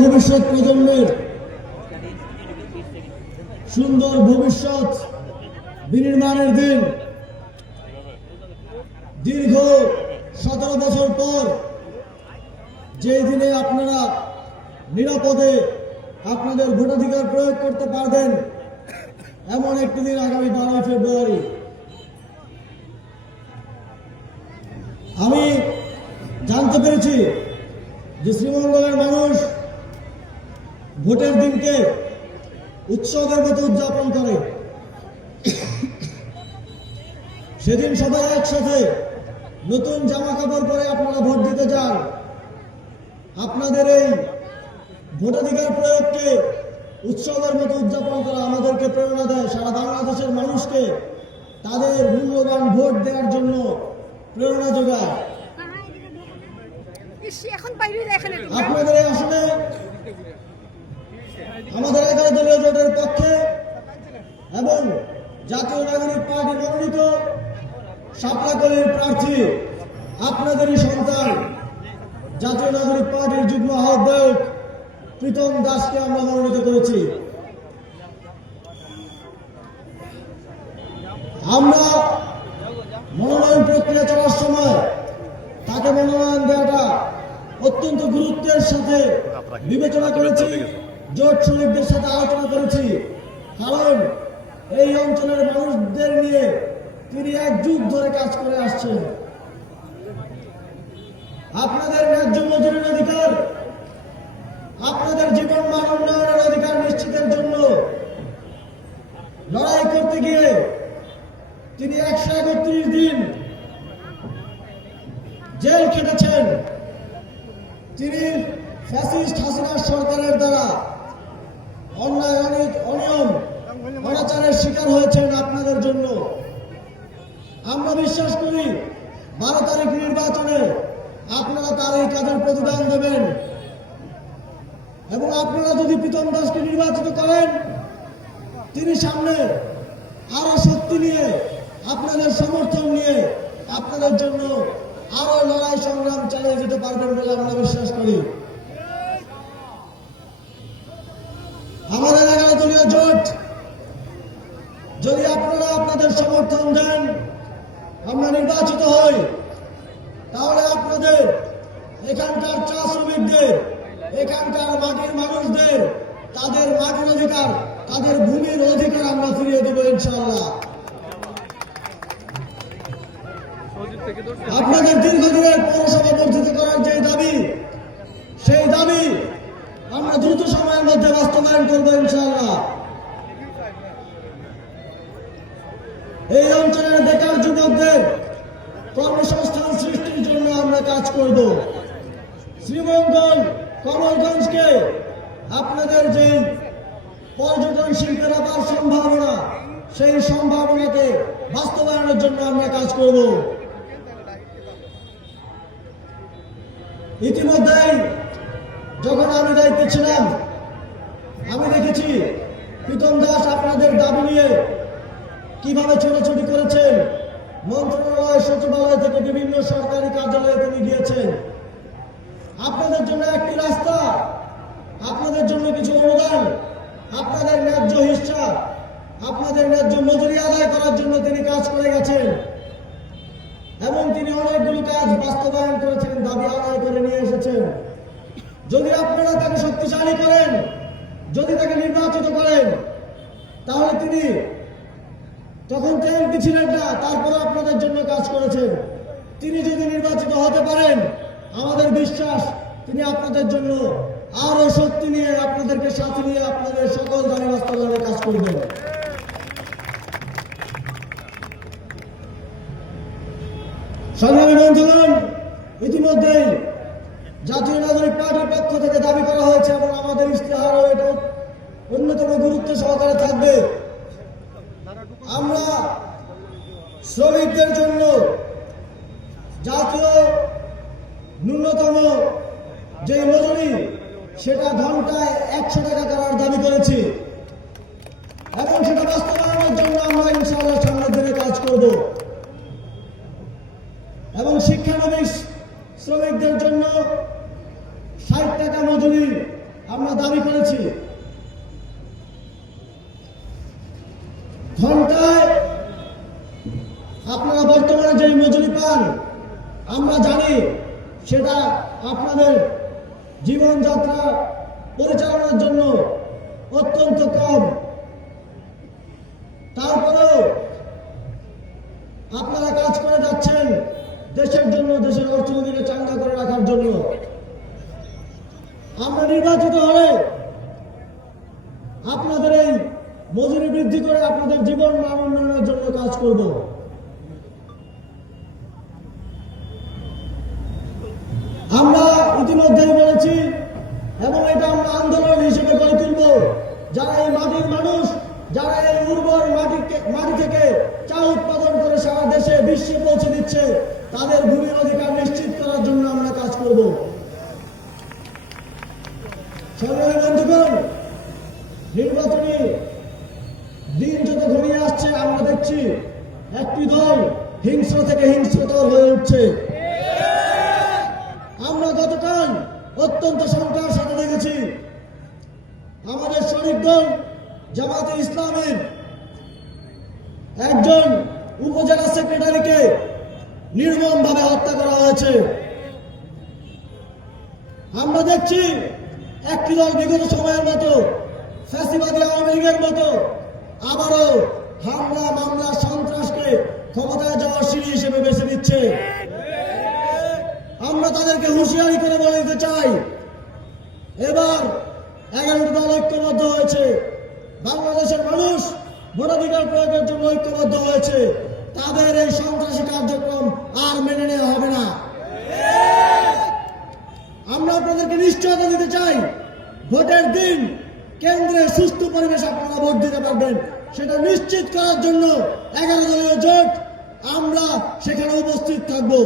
ভবিষ্যৎ প্রজন্মের সুন্দর ভবিষ্যৎ বিনির্মাণের দিন। দীর্ঘ 17 বছর পর যে দিনে আপনারা নিরাপদে আপনাদের ভোটাধিকার প্রয়োগ করতে পারবেন, এমন একটি দিন আগামী 12 ফেব্রুয়ারি। আমি জানতে পেরেছি যে শ্রীমঙ্গলের মানুষ ভোটের দিনকে উৎসবের মতো উদযাপন করে। সেদিন সবাই একসাথে নতুন জামা কাপড় পরে আপনারা ভোট দিতে যান। আপনাদের এই ভোটাধিকার প্রয়োগকে উৎসবের মতো উদযাপন করা আমাদেরকে প্রেরণা দেয়, সারা বাংলাদেশের মানুষকে তাদের মূল্যবান ভোট দেওয়ার জন্য প্রেরণা যোগায়। আপনাদের এই আসলে আমাদের 11 দলীয় জোটের পক্ষে এবং জাতীয় নাগরিক পার্টি মনোনীত শাপলাকলির প্রার্থী আপনাদেরই সন্তান জাতীয় নাগরিক পার্টির যুগ্ম আহ্বায়ক প্রীতম দাসকে আমরা মনোনীত করেছি। আমরা মনোনয়ন প্রক্রিয়া চলার সময় তাকে মনোনয়ন দেওয়াটা অত্যন্ত গুরুত্বের সাথে বিবেচনা করেছি, জোট শ্রমিকদের সাথে আলোচনা করেছি। কারণ এই অঞ্চলের মানুষদের নিয়ে তিনি এক যুগ ধরে কাজ করে আসছেন। আপনাদের ন্যায্য মজুরির অধিকার, আপনাদের জীবন মান উন্নয়নের অধিকার নিশ্চিতের জন্য লড়াই করতে গিয়ে তিনি 131 দিন জেল খেটেছেন। তিনি ফ্যাসিস্ট হাসিনার সরকারের দ্বারা অন্যায় অনিয়ম অনাচারের শিকার হয়েছেন আপনাদের জন্য। আমরা বিশ্বাস করি 12 তারিখ নির্বাচনে আপনারা তার এই কাজের প্রতিদান দেবেন এবং আপনারা যদি প্রীতম দাসকে নির্বাচিত করেন, তিনি সামনে আরো শক্তি নিয়ে, আপনাদের সমর্থন নিয়ে আপনাদের জন্য আরো লড়াই সংগ্রাম চালিয়ে যেতে পারবেন বলে আমরা বিশ্বাস করি। আমাদের 11 দলীয় জোট যদি আপনারা আপনাদের সমর্থন দেন, আমরা নির্বাচিত হই, তাহলে আপনাদের এখানকার চা শ্রমিকদের, এখানকার মাটির মানুষদের তাদের মাটির অধিকার, তাদের ভূমির অধিকার আমরা ফিরিয়ে দেব ইনশাআল্লাহ। আপনাদের দীর্ঘদিনের পৌরসভা বর্ধিত করার যে দাবি, সেই দাবি আমরা দ্রুত সময়ের মধ্যে বাস্তবায়ন করব ইনশাআল্লাহ। এই অঞ্চলের বেকার যুবকদের কর্মসংস্থান সৃষ্টির জন্য আমরা কাজ করব। শ্রীমঙ্গল কমলগঞ্জকে আপনাদের যে পর্যটন শিল্পের আবার সম্ভাবনা, সেই সম্ভাবনাকে বাস্তবায়নের জন্য আমরা কাজ করব। ইতিমধ্যেই যখন আমি দায়িত্বে ছিলাম, আমি দেখেছি প্রীতম দাস আপনাদের দাবি নিয়ে কিভাবে ছোটাছুটি করেছেন। মন্ত্রণালয়, সচিবালয় থেকে বিভিন্ন সরকারি কার্যালয়ে তিনি গিয়েছেন। আপনাদের জন্য একটি রাস্তা, আপনাদের জন্য কিছু অনুদান, আপনাদের ন্যায্য হিস্সা, আপনাদের ন্যায্য মজুরি আদায় করার জন্য তিনি কাজ করে গেছেন এবং তিনি অনেকগুলো কাজ বাস্তবায়ন করেছেন, দাবি আদায় করে নিয়ে এসেছেন। যদি আপনারা তাকে শক্তিশালী করেন, যদি তাকে নির্বাচিত করেন, তাহলে তিনি তখন এমপি ছিলেন না, তারপরে আপনাদের জন্য কাজ করেছেন। তিনি যদি নির্বাচিত হতে পারেন, আমাদের বিশ্বাস তিনি আপনাদের জন্য আরো শক্তি নিয়ে, আপনাদেরকে সাথে নিয়ে আপনাদের সকল দাবি বাস্তবায়নের কাজ করবেন। সংগ্রামী বন্ধুগণ, ইতিমধ্যেই জাতীয় নাগরিক পার্টির পক্ষ থেকে দাবি করা হয়েছে এবং আমাদের ইশতেহারও এটা অন্যতম গুরুত্ব সহকারে থাকবে। আমরা শ্রমিকদের জন্য জাতীয় ন্যূনতম যে মজুরি, সেটা ঘন্টায় 100 টাকা করার দাবি করেছি এবং সেটা বাস্তবায়নের জন্য আমরা ইনশাআল্লাহ সামনের দিনে কাজ করব। এবং শিক্ষানবিশ শ্রমিকদের জন্য 60 টাকা মজুরি দাবি করেছি। ঘন্টায় আপনারা বর্তমানে যে মজুরি পান আমরা জানি সেটা আপনাদের জীবনযাত্রা পরিচালনার জন্য অত্যন্ত কম। তারপরেও আপনারা কাজ করে যাচ্ছেন দেশের জন্য, দেশের অর্থনীতিকে চাঙ্গা করে রাখার জন্য। আমরা নির্বাচিত হলে আপনাদের এই মজুরি বৃদ্ধি করে আপনাদের জীবন মান উন্নয়নের জন্য কাজ করব। আমরা ইতিমধ্যেই বলেছি এবং এটা আমরা আন্দোলন হিসেবে গড়ে তুলব। যারা এই মাটির মানুষ, যারা এই উর্বর মাটি থেকে চা উৎপাদন করে সারা দেশে বিশ্বে পৌঁছে দিচ্ছে, তাদের ভূমির অধিকার নিশ্চিত করার জন্য আমরা কাজ করব। সংগ্রামী বন্ধুগণ, নির্বাচনী দিন যত ঘনিয়ে আসছে আমরা দেখছি একটি দল হিংস্র থেকে হিংস্রতর হয়ে উঠছে। আমরা গতকাল অত্যন্ত শঙ্কার সাথে দেখেছি আমাদের শরিক দল জামাতে ইসলামের একজন উপজেলা সেক্রেটারিকে নির্মমভাবে হত্যা করা হয়েছে। আমরা দেখছি একটি দল বিগত সময়ের মতো ফ্যাসিবাদী আওয়ামী লীগের মতো আবারও হামলা মামলা সন্ত্রাসকে ক্ষমতায় যাওয়ার সিঁড়ি হিসেবে বেছে নিচ্ছে। আমরা তাদেরকে হুঁশিয়ারি করে বলে দিতে চাই, এবার 11টি দল ঐক্যবদ্ধ হয়েছে। বাংলাদেশের মানুষ ভোটাধিকার প্রয়োগের জন্য ঐক্যবদ্ধ হয়েছে। তাদের এই সন্ত্রাসী কার্যক্রম আর মেনে নেওয়া হবে না। আমরা আপনাদেরকে নিশ্চয়তা দিতে চাই, ভোটের দিন কেন্দ্রে সুস্থ পরিবেশ আপনারা ভোট দিতে পারবেন, সেটা নিশ্চিত করার জন্য 11 দলীয় জোট আমরা সেখানে উপস্থিত থাকবো।